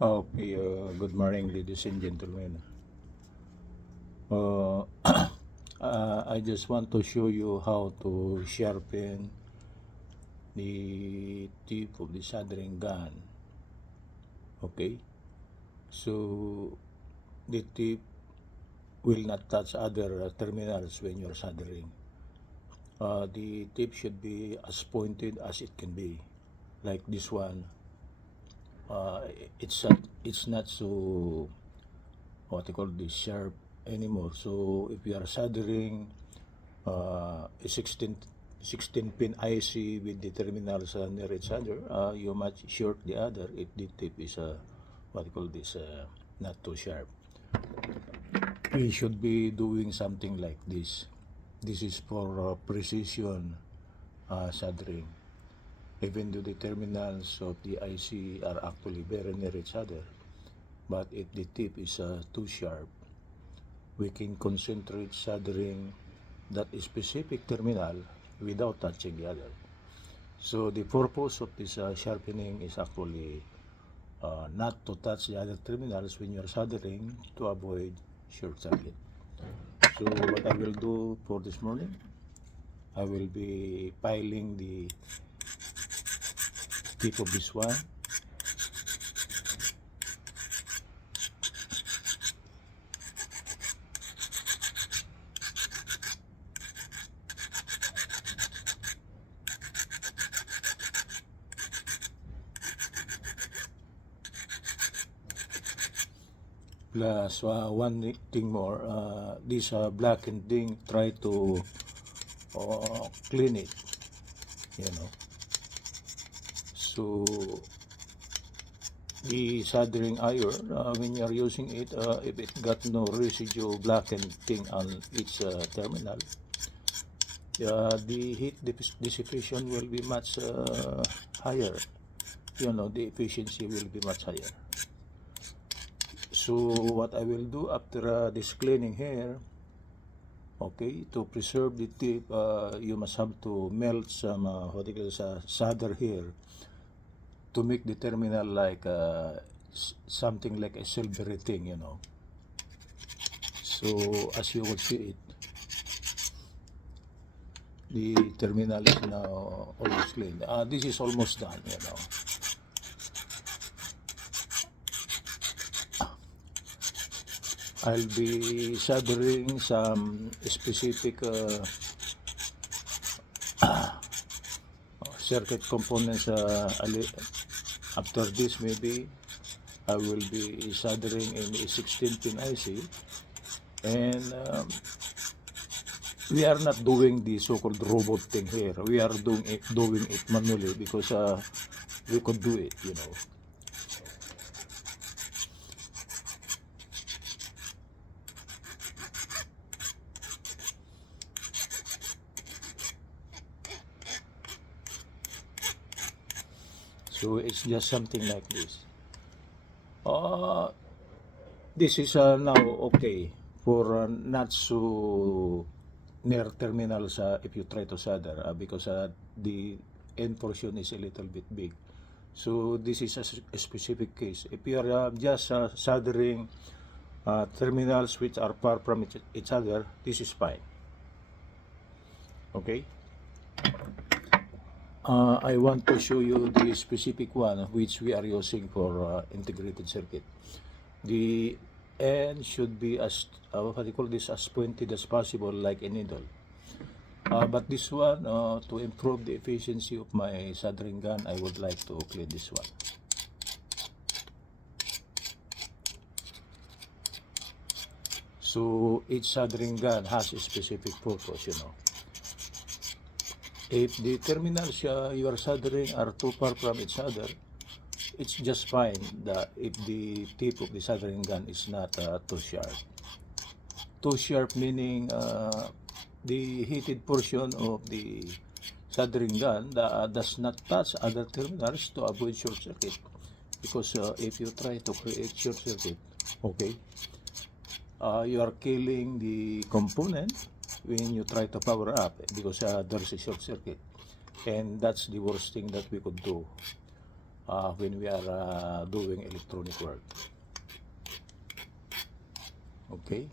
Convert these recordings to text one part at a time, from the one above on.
Okay, good morning, ladies and gentlemen. Uh, I just want to show you how to sharpen the tip of the soldering gun. Okay, so the tip will not touch other terminals when you're soldering. The tip should be as pointed as it can be, like this one. Uh, it's not so what you call this sharp anymore. So if you are soldering a 16 pin IC with the terminals near each other, you might short the other if the tip is what you call this not too sharp. We should be doing something like this. This is for precision soldering. Even though the terminals of the IC are actually very near each other, but if the tip is too sharp, we can concentrate soldering that specific terminal without touching the other. So the purpose of this sharpening is actually not to touch the other terminals when you're soldering to avoid short circuit. So what I will do for this morning, I will be piling the tip of this one. Plus one thing more, this blackened thing, try to clean it, you know. So the soldering iron, when you're using it, if it got no residue blackened thing on its terminal, the heat dissipation will be much higher. You know, the efficiency will be much higher. So what I will do after this cleaning here, okay, to preserve the tip, you must have to melt some what you call solder here to make the terminal like something like a silvery thing, you know. So as you will see it, the terminal is now almost clean. This is almost done, you know. I'll be soldering some specific circuit components after this. Maybe I will be soldering in a 16 pin IC, and we are not doing the so-called robot thing here. We are doing it manually because we could do it, you know. So it's just something like this. This is now okay for not so near terminals if you try to solder because the end portion is a little bit big. So this is a specific case. If you are just soldering terminals which are far from each other, this is fine. Okay. I want to show you the specific one which we are using for integrated circuit. The end should be as what do you call this, as pointed as possible, like a needle. But this one, to improve the efficiency of my soldering gun, I would like to clean this one. So each soldering gun has a specific purpose, you know. If the terminals you are soldering are too far from each other, it's just fine that if the tip of the soldering gun is not too sharp. Too sharp meaning the heated portion of the soldering gun does not touch other terminals to avoid short circuit. Because if you try to create short circuit, okay, you are killing the component when you try to power up because there's a short circuit, and that's the worst thing that we could do. when we are doing electronic work. Okay.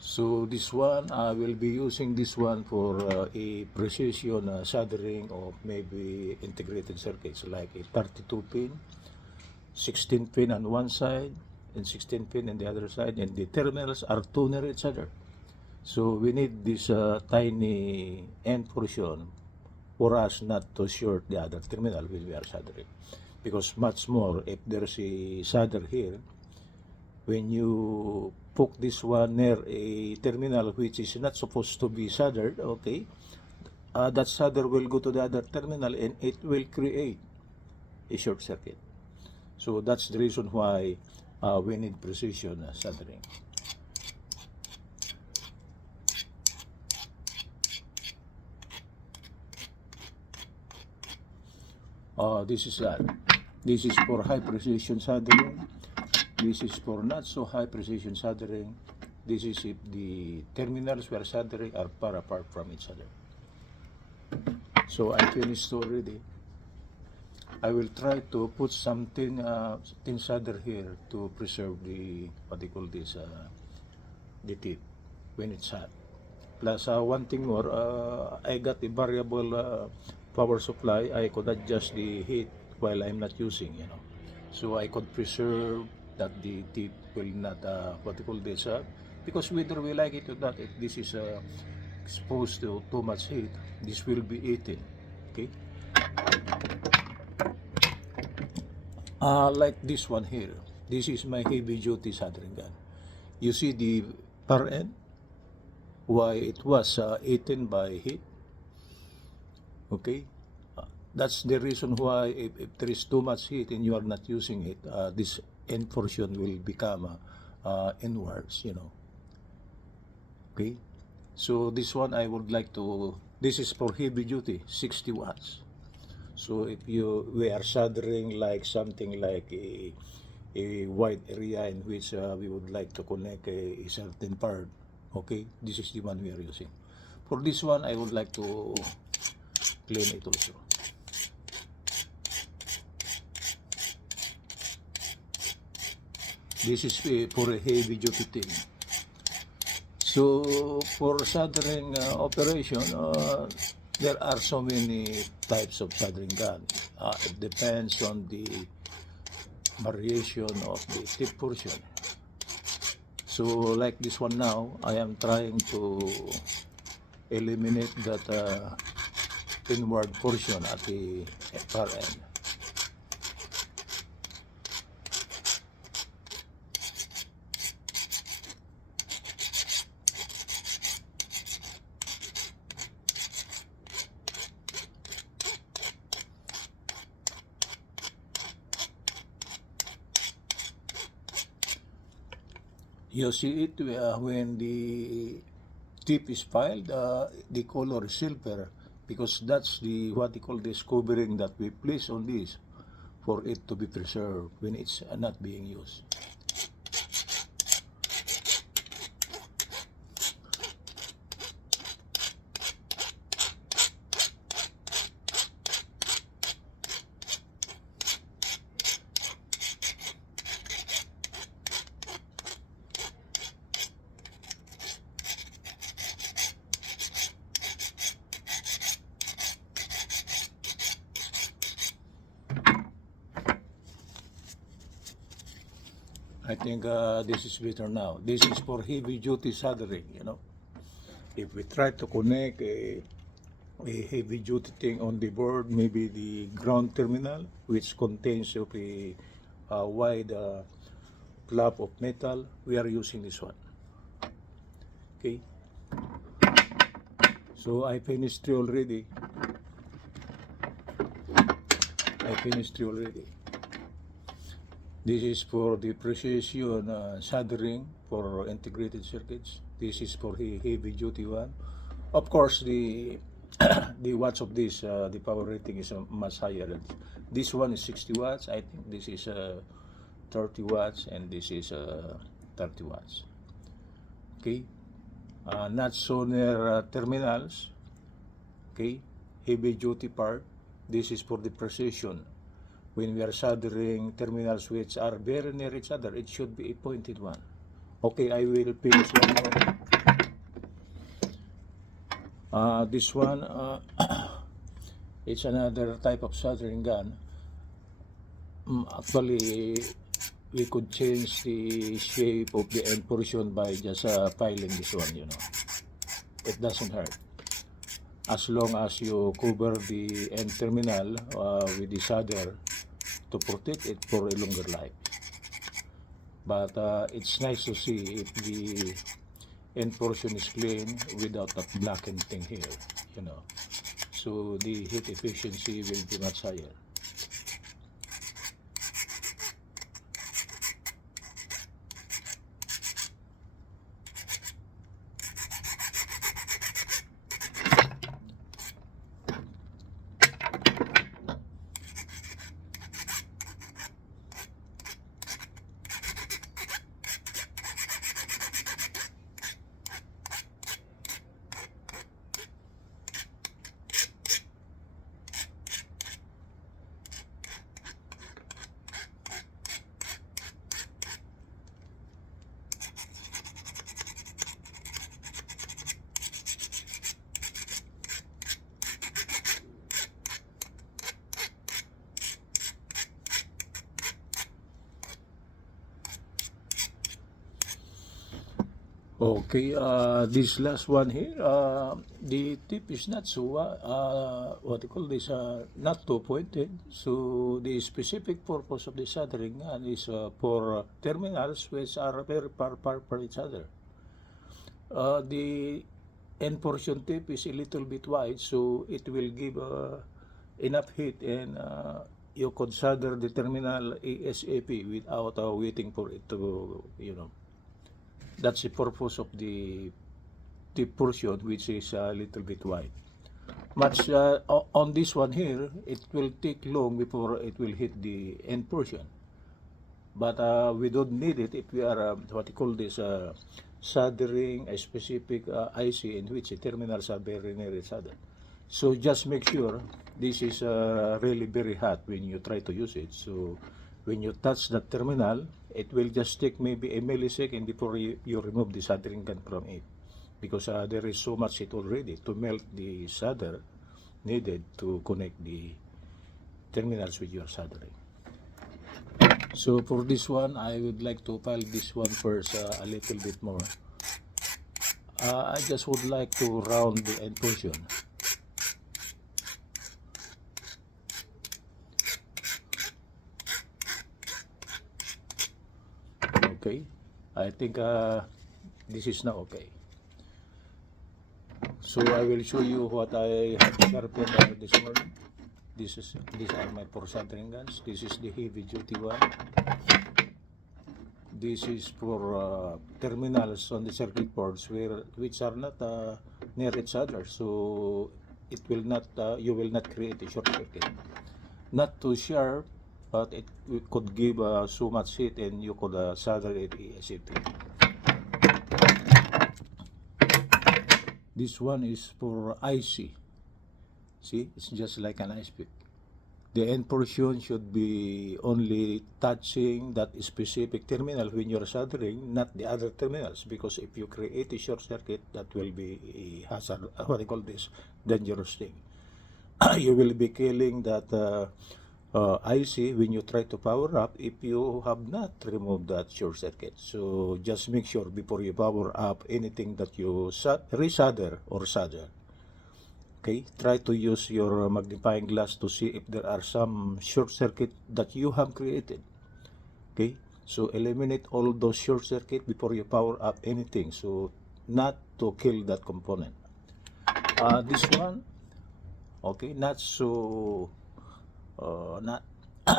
So this one, I will be using this one for a precision soldering of maybe integrated circuits like a 32 pin, 16 pin on one side, and 16 pin on the other side, and the terminals are too near each other. So we need this tiny end portion for us not to short the other terminal when we are soldering. Because much more, if there's a solder here, when you poke this one near a terminal which is not supposed to be soldered, okay, that solder will go to the other terminal and it will create a short circuit. So that's the reason why we need precision soldering. This is that. This is for high precision soldering. This is for not so high precision soldering. This is if the terminals we are soldering are far apart from each other. So I finished already. I will try to put some thin solder here to preserve the, what they call this, the tip when it's hot. Plus one thing more, I got a variable power supply. I could adjust the heat while I'm not using, you know. So I could preserve that the tip will not, what they call this, because whether we like it or not, if this is exposed to too much heat, this will be eaten, okay? Like this one here. This is my heavy duty soldering gun. You see the far end? Why it was eaten by heat. Okay, that's the reason why if there is too much heat and you are not using it, this end portion will become inwards, you know. Okay, so this one I would like to, this is for heavy duty, 60 watts. So if we are soldering like something like a wide area in which we would like to connect a certain part, okay, this is the one we are using. For this one, I would like to clean it also. This is for a heavy duty thing. So for soldering operation, there are so many types of soldering gun. It depends on the variation of the tip portion. So like this one now, I am trying to eliminate that inward portion at the far end. You see it when the tip is filed, the color is silver because that's the what they call this covering that we place on this for it to be preserved when it's not being used. I think this is better now. This is for heavy duty soldering, you know. If we try to connect a heavy duty thing on the board, maybe the ground terminal, which contains of a wide flap of metal, we are using this one. Okay. So I finished three already. This is for the precision soldering for integrated circuits. This is for the heavy duty one. Of course, the the watts of this, the power rating is much higher. This one is 60 watts. I think this is 30 watts and this is 30 watts. Okay, not so near terminals. Okay, heavy duty part. This is for the precision. When we are soldering terminals which are very near each other, it should be a pointed one. Okay, I will finish one more. This one, it's another type of soldering gun. Actually, we could change the shape of the end portion by just filing this one, you know. It doesn't hurt. As long as you cover the end terminal with the solder to protect it for a longer life. But it's nice to see if the end portion is clean without that blackened thing here, you know. So the heat efficiency will be much higher. Okay, this last one here, the tip is not so, what you call this, not too pointed. So the specific purpose of the soldering gun is for terminals which are very far from each other. The end portion tip is a little bit wide, so it will give enough heat, and you could solder the terminal ASAP without waiting for it to, you know. That's the purpose of the tip portion, which is a little bit wide. Much on this one here, it will take long before it will hit the end portion. But we don't need it if we are what you call this soldering a specific IC in which the terminals are very near each other. So just make sure this is really very hot when you try to use it. So when you touch the terminal, it will just take maybe a millisecond before you remove the soldering gun from it, because there is so much heat already to melt the solder needed to connect the terminals with your soldering. So for this one, I would like to file this one first a little bit more. I just would like to round the end portion. Okay, I think this is now okay. So I will show you what I have sharpened this morning. These are my 4 soldering guns. This is the heavy duty one. This is for terminals on the circuit boards which are not near each other, so it will not you will not create a short circuit. Not too sharp, but it could give so much heat, and you could solder it ASAP. This one is for IC. See, it's just like an ice pick. The end portion should be only touching that specific terminal when you're soldering, not the other terminals, because if you create a short circuit, that will be a hazard, what I call this, dangerous thing. You will be killing that IC when you try to power up if you have not removed that short circuit. So just make sure before you power up anything that you resolder or solder. Okay, try to use your magnifying glass to see if there are some short circuit that you have created. Okay, so eliminate all those short circuit before you power up anything, so not to kill that component. This one, okay, not so not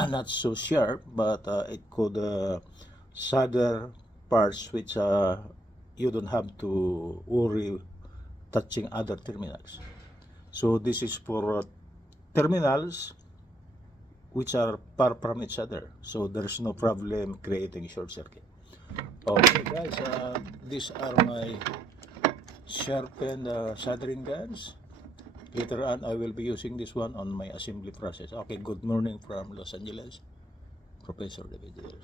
not so sharp, but it could solder parts which you don't have to worry touching other terminals. So this is for terminals which are far from each other, so there's no problem creating short circuit. Okay guys, these are my sharpened soldering guns. Later on, I will be using this one on my assembly process. Okay, good morning from Los Angeles, Professor David.